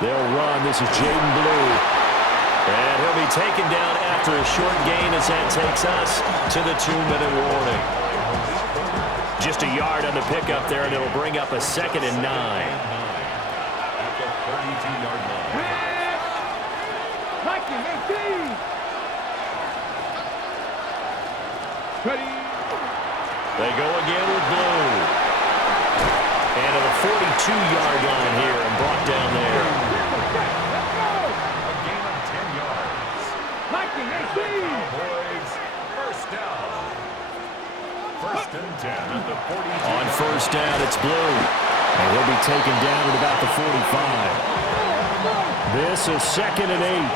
They'll run. This is Jaden Blue. And he'll be taken down after a short gain as that takes us to the 2-minute warning. Just a yard on the pickup there, and it'll bring up a 2nd and 9. At the 32-yard line. They go again with Blue. And to the 42-yard line here and brought down there. A gain of 10 yards. Cowboys, first down. 1st and 10 at the 42. On first down, it's Blue. And he'll be taken down at about the 45. This is 2nd and 8.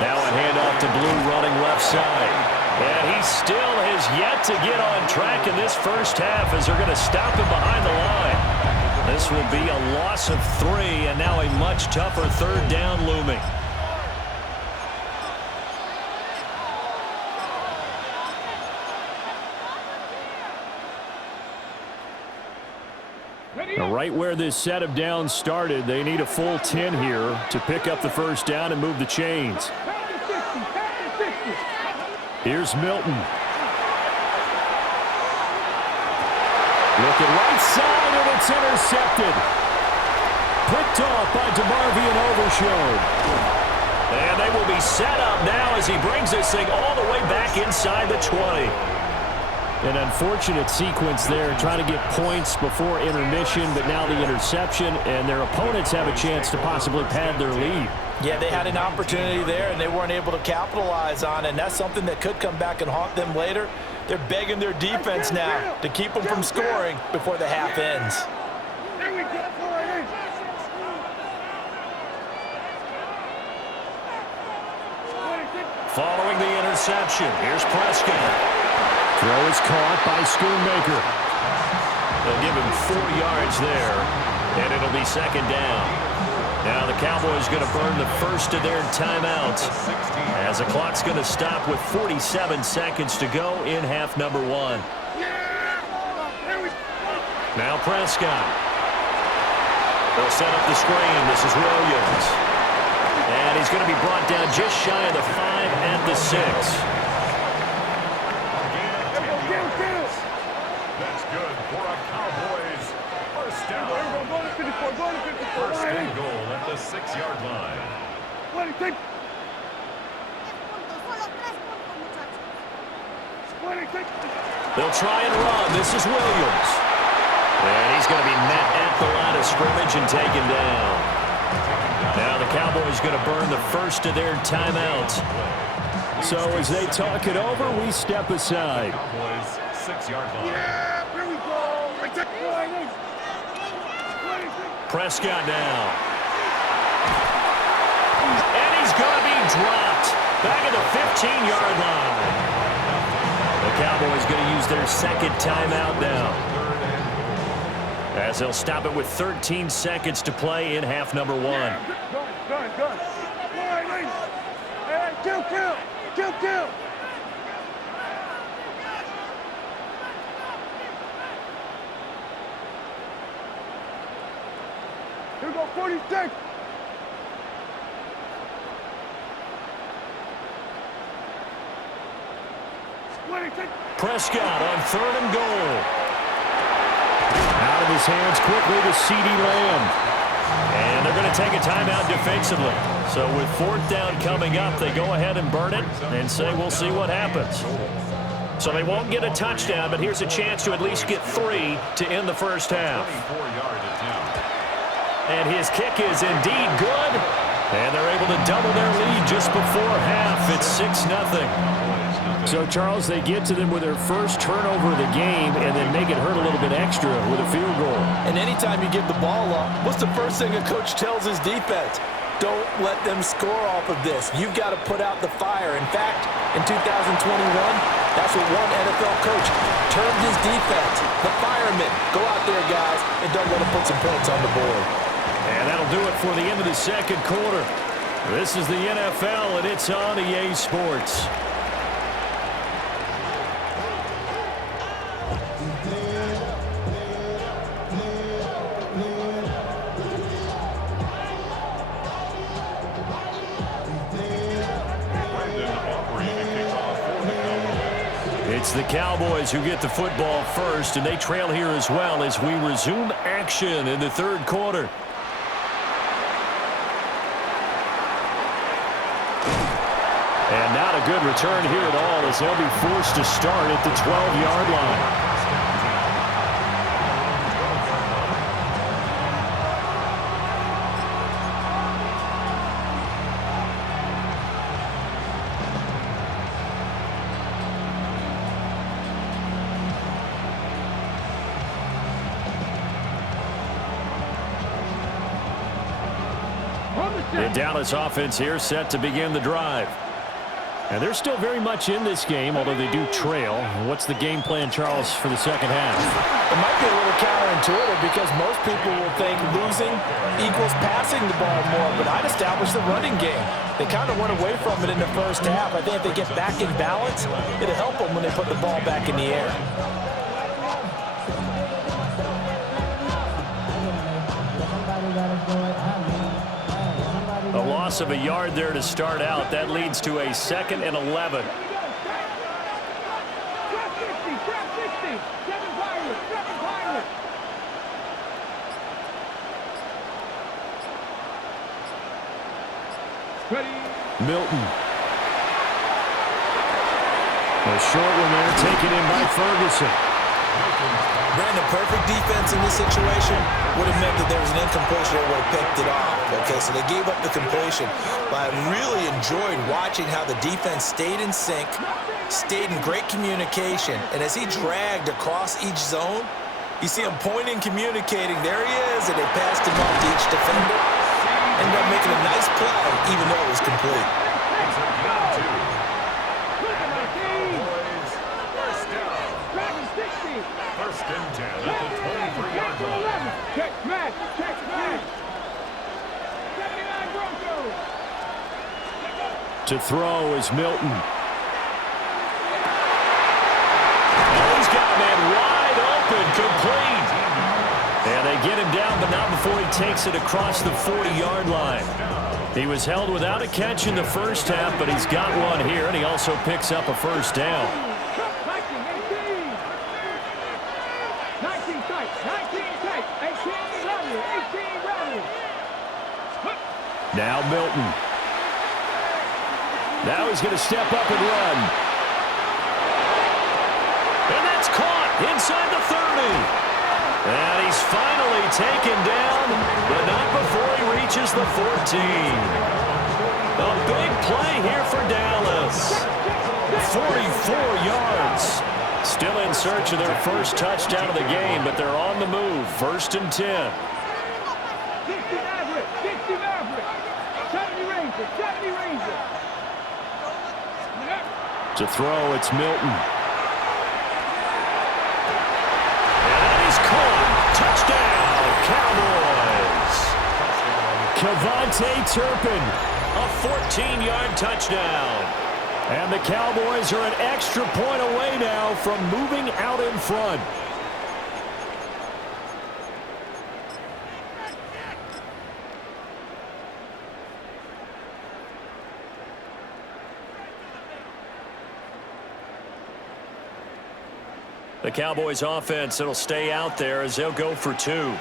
Now a handoff to Blue running left side. And he still has yet to get on track in this first half as they're going to stop him behind the line. This will be a loss of 3, and now a much tougher 3rd down looming. Right where this set of downs started, they need a full 10 here to pick up the first down and move the chains. Here's Milton. Looking right side, and it's intercepted. Picked off by DeMarvion Overshown. And they will be set up now as he brings this thing all the way back inside the 20. An unfortunate sequence there, trying to get points before intermission, but now the interception, and their opponents have a chance to possibly pad their lead. Yeah, they had an opportunity there, and they weren't able to capitalize on it, and that's something that could come back and haunt them later. They're begging their defense now to keep them from scoring before the half ends. Following the interception, here's Prescott. Throw is caught by Schoonmaker. They'll give him 4 yards there, and it'll be 2nd down. Now the Cowboys going to burn the first of their timeouts as the clock's going to stop with 47 seconds to go in half number 1. Now Prescott. They'll set up the screen. This is Williams. And he's going to be brought down just shy of the 5 at the 6. That's good for a Cowboys first down. First and goal at the 6-yard line. They'll try and run. This is Williams. And he's going to be met at the line of scrimmage and taken down. Now the Cowboys going to burn the first of their timeouts. So as they talk it over, we step aside. Cowboys 6-yard line. Prescott now. And he's going to be dropped. Back at the 15-yard line. The Cowboys going to use their 2nd timeout now, as they'll stop it with 13 seconds to play in half number 1. Kill. Here we go, 46. Prescott on 3rd and goal. Out of his hands quickly to CeeDee Lamb. And they're going to take a timeout defensively. So with 4th down coming up, they go ahead and burn it and say we'll see what happens. So they won't get a touchdown, but here's a chance to at least get 3 to end the first half. 24-yard attempt. And his kick is indeed good. And they're able to double their lead just before half. It's 6-0. So, Charles, they get to them with their first turnover of the game and then make it hurt a little bit extra with a field goal. And anytime you give the ball up, what's the first thing a coach tells his defense? Don't let them score off of this. You've got to put out the fire. In fact, in 2021, that's what one NFL coach termed his defense. The firemen. Go out there, guys, and don't let them put some points on the board. And that'll do it for the end of the second quarter. This is the NFL, and it's on EA Sports. It's the Cowboys who get the football first, and they trail here as well as we resume action in the third quarter. And not a good return here at all as they'll be forced to start at the 12-yard line. The Dallas offense here set to begin the drive. And they're still very much in this game, although they do trail. What's the game plan, Charles, for the second half? It might be a little counterintuitive because most people will think losing equals passing the ball more, but I'd establish the running game. They kind of went away from it in the first half. I think if they get back in balance, it'll help them when they put the ball back in the air. A loss of a yard there to start out. That leads to a 2nd and 11. Milton. A short one there taken in by Ferguson. Brandon, perfect defense in this situation would have meant that there was an incompletion that would have picked it off. Okay, so they gave up the completion. But I really enjoyed watching how the defense stayed in sync, stayed in great communication. And as he dragged across each zone, you see him pointing, communicating. There he is, and they passed him off to each defender. Ended up making a nice play, even though it was complete. First and 10 at the 23-yard line. Check match. 79 Broncos. To throw is Milton. And he's got that wide open, complete. And they get him down, but not before he takes it across the 40-yard line. He was held without a catch in the first half, but he's got one here, and he also picks up a first down. 19 tight, 18 rally. Now Milton. Now he's going to step up and run. And that's caught inside the 30. And he's finally taken down, but not before he reaches the 14. A big play here for Dallas. 44 yards. Still in search of their first touchdown of the game, but they're on the move. 1st and 10. 60 Maverick. 70 Ranger. To throw, it's Milton. And that is caught. Touchdown, Cowboys. KaVontae Turpin, a 14-yard touchdown. And the Cowboys are an extra point away now from moving out in front. The Cowboys offense, it'll stay out there as they'll go for 2.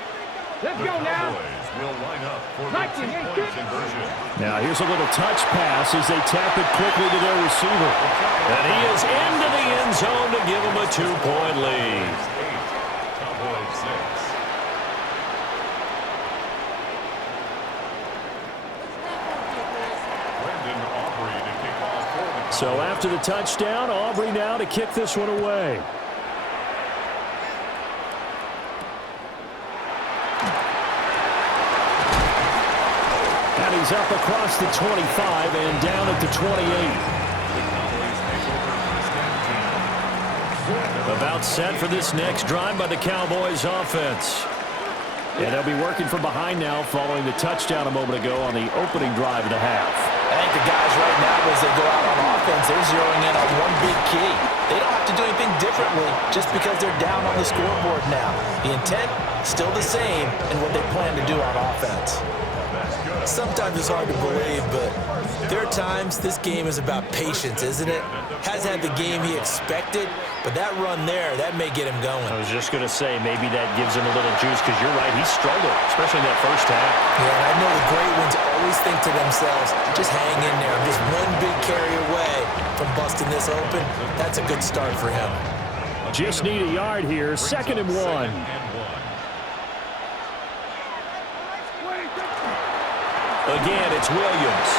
Let's go now. Will line up for the 2-point conversion. Now here's a little touch pass as they tap it quickly to their receiver. And he is into the end zone to give them a 2-point lead. 8, Cowboys 6. Brandon Aubrey to kick off for the Cowboys. So after the touchdown, Aubrey now to kick this one away. He's up across the 25 and down at the 28. About set for this next drive by the Cowboys offense. And they'll be working from behind now following the touchdown a moment ago on the opening drive of the half. I think the guys right now, as they go out on offense, they're zeroing in on one big key. They don't have to do anything differently just because they're down on the scoreboard now. The intent, still the same in what they plan to do on offense. That's good. Sometimes it's hard to believe, but there are times this game is about patience, isn't it? Has had the game he expected, but that run there, that may get him going. I was just going to say, maybe that gives him a little juice, because you're right, he struggled, especially in that first half. Yeah, and I know the great ones always think to themselves, just hang in there. I'm just one big carry away from busting this open. That's a good start for him. Just need a yard here, 2nd and 1. Again, it's Williams.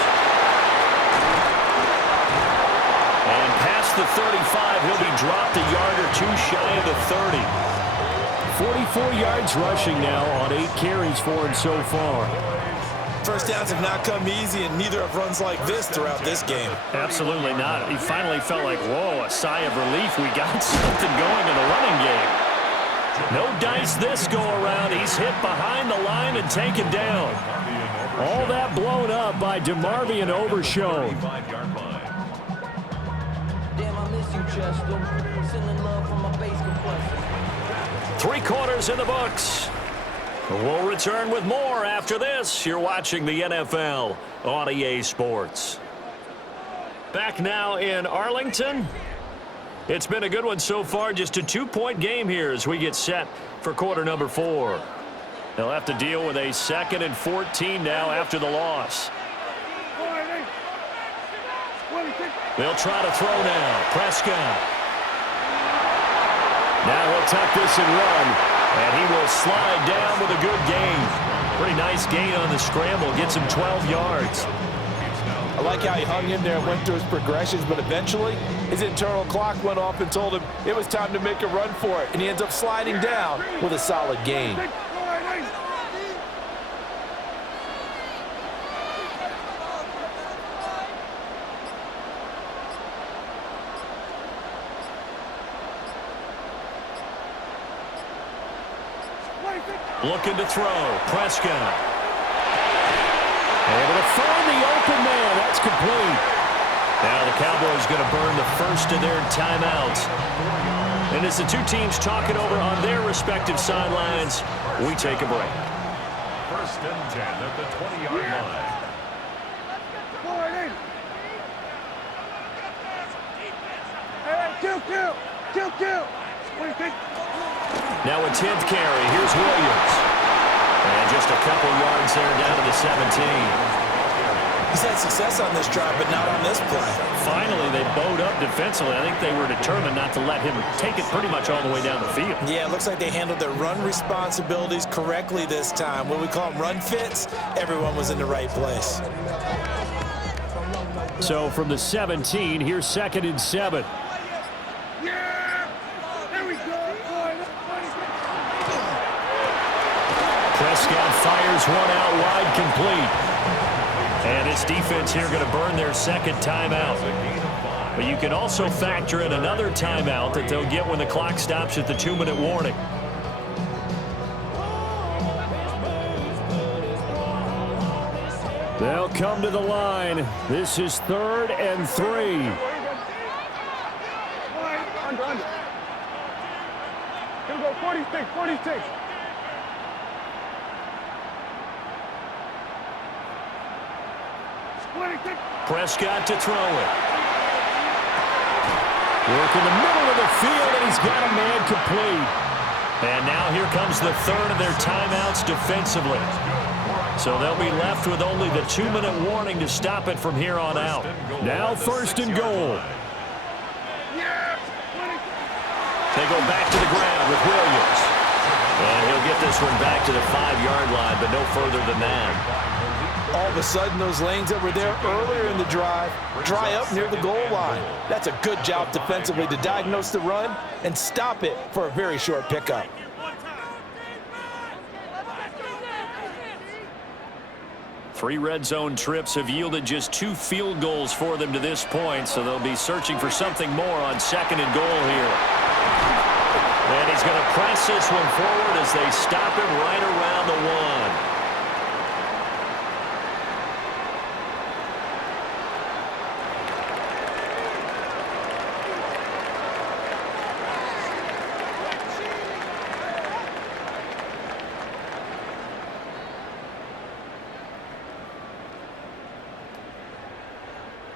And past the 35, he'll be dropped a yard or two shy of the 30. 44 yards rushing now on 8 carries for him so far. First downs have not come easy, and neither have runs like this throughout this game. Absolutely not. He finally felt like, whoa, a sigh of relief. We got something going in the running game. No dice this go around. He's hit behind the line and taken down. All that blown up by DeMarvion Overshown. Damn, I miss you, Chester. Sending love from my bass compressor. 3 quarters in the books. We'll return with more after this. You're watching the NFL on EA Sports. Back now in Arlington. It's been a good one so far. Just a 2-point game here as we get set for quarter number 4. They'll have to deal with a 2nd and 14 now after the loss. They'll try to throw now. Prescott. Now he'll tuck this and run. And he will slide down with a good gain. Pretty nice gain on the scramble. Gets him 12 yards. I like how he hung in there and went through his progressions, but eventually his internal clock went off and told him it was time to make a run for it. And he ends up sliding down with a solid gain. Looking to throw. Prescott. Able to find the open man. That's complete. Now the Cowboys going to burn the first of their timeouts. And as the two teams talk it over on their respective sidelines, we take a break. 1st and 10 at the 20-yard line. Now a 10th carry. Here's Williams. And just a couple yards there down to the 17. He's had success on this drive, but not on this play. Finally, they bowed up defensively. I think they were determined not to let him take it pretty much all the way down the field. Yeah, it looks like they handled their run responsibilities correctly this time. What we call them run fits, everyone was in the right place. So from the 17, here's 2nd and 7. Prescott fires one out wide, complete. And his defense here going to burn their 2nd timeout. But you can also factor in another timeout that they'll get when the clock stops at the 2-minute warning. They'll come to the line. This is 3rd and 3. Under. Gonna go 46. Prescott to throw it. Work in the middle of the field, and he's got a man complete. And now here comes the 3rd of their timeouts defensively. So they'll be left with only the 2-minute warning to stop it from here on out. Now 1st and goal. They go back to the ground with Williams. And he'll get this one back to the 5-yard line, but no further than that. All of a sudden, those lanes that were there earlier in the drive dry up near the goal line. That's a good job defensively to diagnose the run and stop it for a very short pickup. Three red zone trips have yielded just 2 field goals for them to this point, so they'll be searching for something more on 2nd and goal here. And he's going to press this one forward as they stop him right around the 1.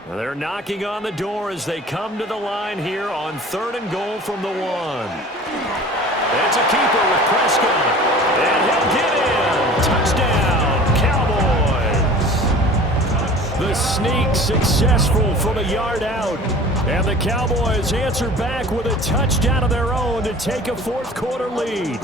They're knocking on the door as they come to the line here on 3rd and goal from the 1. It's a keeper with Prescott. And he'll get in. Touchdown, Cowboys. The sneak successful from a yard out. And the Cowboys answer back with a touchdown of their own to take a 4th quarter lead.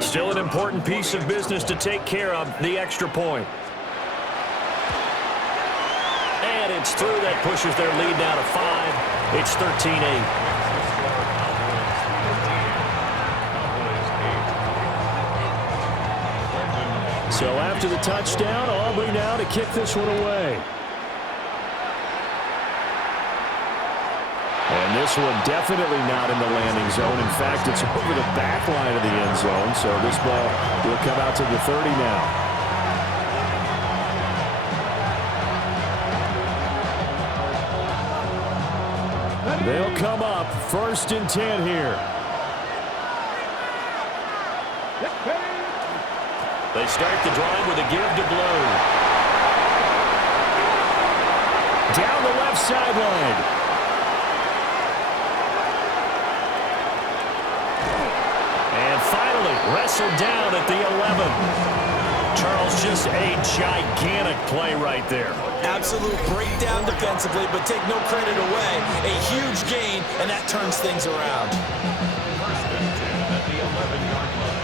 Still an important piece of business to take care of, the extra point. And it's through. That pushes their lead now to 5. It's 13-8. So after the touchdown, Aubrey now to kick this one away. And this one definitely not in the landing zone. In fact, it's over the back line of the end zone. So this ball will come out to the 30 now. They'll come up 1st and 10 here. They start the drive with a give to Blue. Down the left sideline. And finally wrestled down at the 11. Charles, just a gigantic play right there. Absolute breakdown defensively, but take no credit away. A huge gain, and that turns things around. 1st and 10 at the 11-yard line.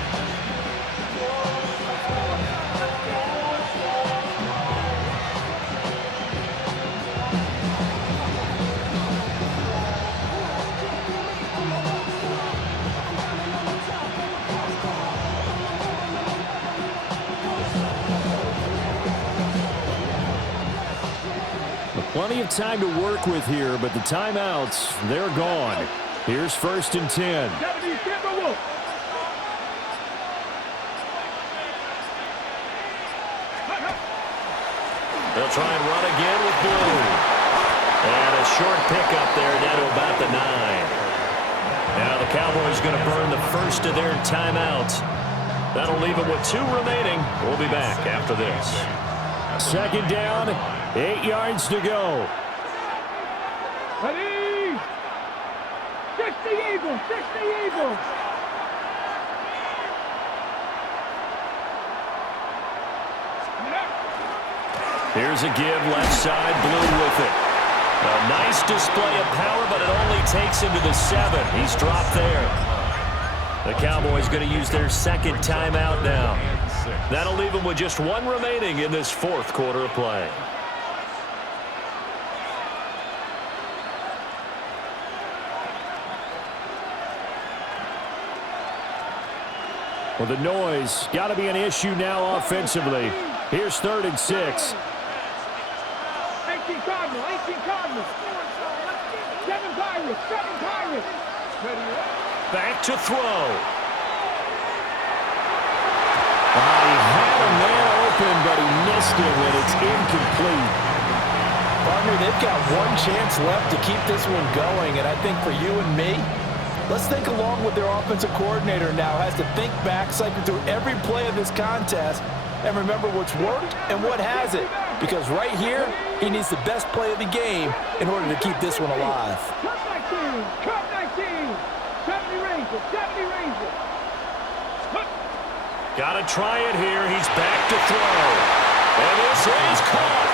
Plenty of time to work with here, but the timeouts, they're gone. Here's 1st and 10. They'll try and run again with Blue. And a short pickup there down to about the 9. Now the Cowboys going to burn the first of their timeouts. That'll leave them with 2 remaining. We'll be back after this. 2nd down, 8 yards to go. Ready? 60 Eagles, 60 Eagles. Here's a give, left side, Blue with it. A nice display of power, but it only takes him to the 7. He's dropped there. The Cowboys going to use their 2nd timeout now. That'll leave them with just 1 remaining in this 4th quarter of play. Well, the noise got to be an issue now offensively. Here's 3rd and 6. 18 Cardinals, 18 Cardinals. 7 Pirates, 7 Pirates. Back to throw. He had a man open, but he missed him, and it's incomplete. Partner, they've got 1 chance left to keep this one going, and I think for you and me, let's think along with their offensive coordinator now. Has to think back, cycle through every play of this contest, and remember what's worked and what hasn't. Because right here, he needs the best play of the game in order to keep this one alive. Cut 19, cut 19. 70 Rangers, 70 Rangers. Got to try it here. He's back to throw. And this is caught.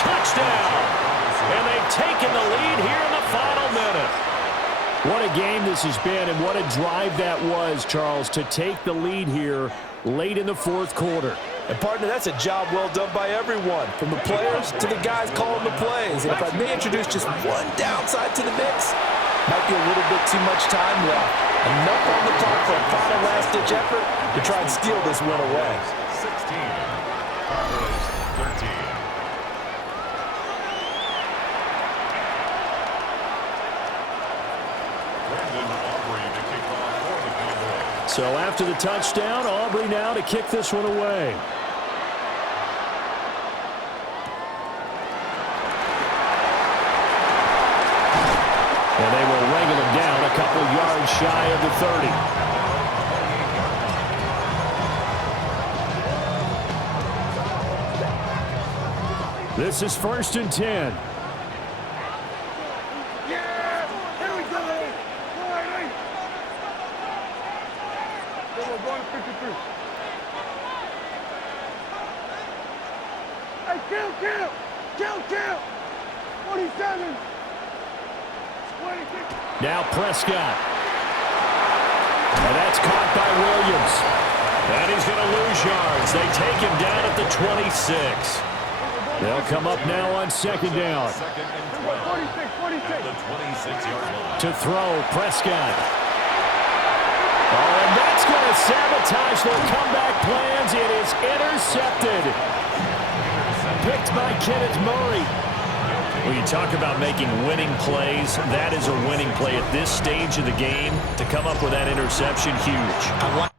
Touchdown. And they've taken the lead here in the final minute. What a game this has been, and what a drive that was, Charles, to take the lead here late in the 4th quarter. And, partner, that's a job well done by everyone, from the players to the guys calling the plays. And if I may introduce just one downside to the mix, might be a little bit too much time left. Enough on the clock for a final last-ditch effort to try and steal this win away. 16. Cowboys 13. So after the touchdown, Aubrey now to kick this one away. And they will wrangle him down a couple couple yards shy of the 30. This is 1st and 10. Kill! 47! 26! Now Prescott. And that's caught by Williams. And he's going to lose yards. They take him down at the 26. They'll come up now on 2nd down. 2nd and 12. At the 26-yard line. To throw, Prescott. Oh, and that's going to sabotage their comeback plans. It is intercepted. Picked by Kenneth Murray. When you talk about making winning plays, that is a winning play at this stage of the game. To come up with that interception, huge.